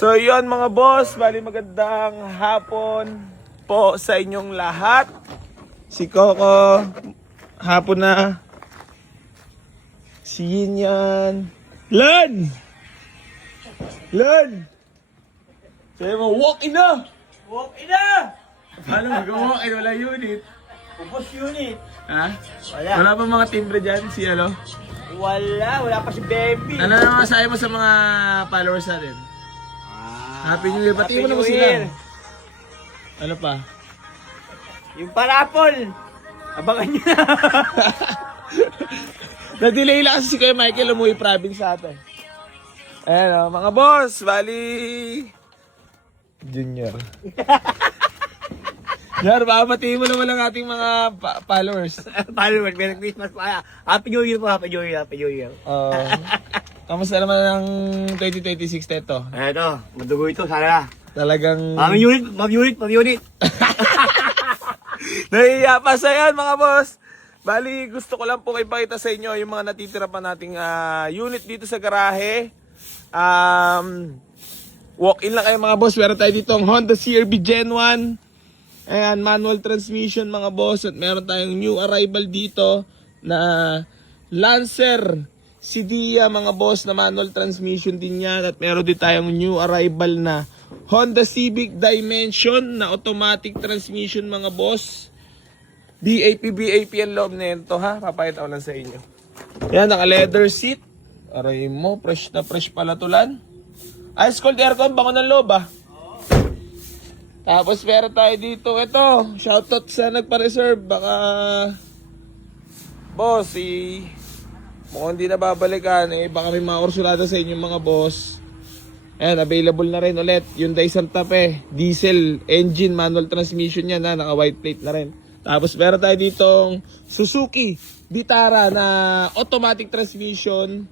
So yun mga boss, bali magandang hapon po sa inyong lahat. Si Coco, hapon na. Si Yin yan. Lan! Lan! Sabi mo, walk in na! Walk in na! Paano mag-walk in? Wala unit. Ubos unit. Ha? Wala. Wala pa mga timbre dyan, si ano? Wala pa si Baby. Ano na masahe mo sa mga followers natin? Happy New Year. Pati mo naman sila. Ano pa? Yung parapol. Abangan nyo na. Na-delay lang kasi si Kuya Michael umuwi province sa atin. Ayan o, mga boss, bali... Junior. Jar, babatiin mo naman ang ating mga followers. Followers, Merry Christmas pa. Happy New Year po, Happy New Year, Happy New Year. Kamusta naman ang 2026 neto? Eto, madugo ito, sana. Talagang... Mami unit, mami unit, mami unit. Nahiya pa sa yan mga boss. Bali, gusto ko lang po ipakita sa inyo yung mga natitira pa nating unit dito sa garahe. Walk-in lang kayo mga boss. Meron tayo dito ang Honda CR-V Gen 1. Ayan, manual transmission mga boss. At meron tayong new arrival dito na Lancer Cydia mga boss na manual transmission din yan. At meron din tayong new arrival na Honda Civic Dimension na automatic transmission mga boss. BAP ang loob na ito ha. Papakita ko lang sa inyo. Yan, naka leather seat. Aray mo, fresh na fresh pala tulan. Ice cold aircon, bango ng loob ah. Tapos meron tayo dito, ito, shoutout sa nagpa-reserve, baka boss, mukhang hindi na babalikan, baka may mga kursulada sa inyo mga boss. Ayan, available na rin ulit, Hyundai Santa Fe, diesel engine, manual transmission yan ha, naka white plate na rin. Tapos meron tayo ditong Suzuki Vitara na automatic transmission,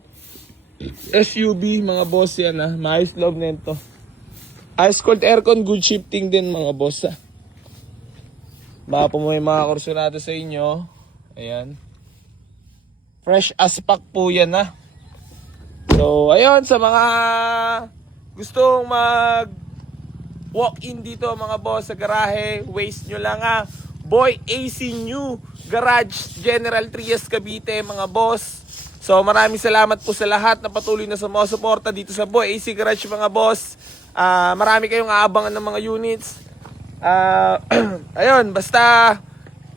SUV mga boss yan ha, maayos loob nito. Ice cold aircon, good shifting din mga boss ha. Baka po may mga kursunado sa inyo. Ayan. Fresh as pack po yan ha. So ayun, sa mga gustong mag walk in dito mga boss sa garahe, waste nyo lang ha. Boy AC New Garage General Trias Cavite mga boss. So maraming salamat po sa lahat na patuloy na sumusuporta dito sa Boy AC Garage mga boss. Marami kayong aabangan ng mga units. Ayun, basta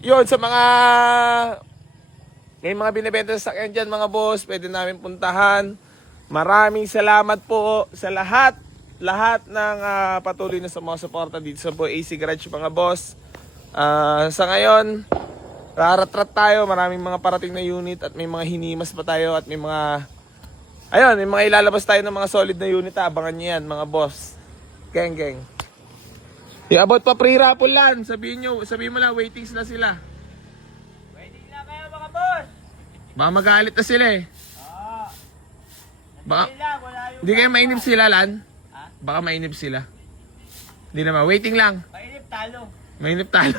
yun sa mga may mga binibenta sa sakyan dyan mga boss, pwede namin puntahan. Maraming salamat po sa lahat ng patuloy na sumusuporta dito sa Boy AC Garage mga boss. Sa ngayon, raratrat tayo, maraming mga parating na unit at may mga hinimas pa tayo at may mga ayun, may mga ilalabas tayo ng mga solid na unit. Abangan nyo yan mga boss. Gang. About pa pre-raffle lang. Sabihin mo na, waitings na sila. Waiting na kayo mga boss. Baka magalit na sila eh. Baka, Wala yung... hindi kayo mainip sila lan? Baka mainip sila. Hindi naman, waiting lang. Mainip talo. Mainip talo.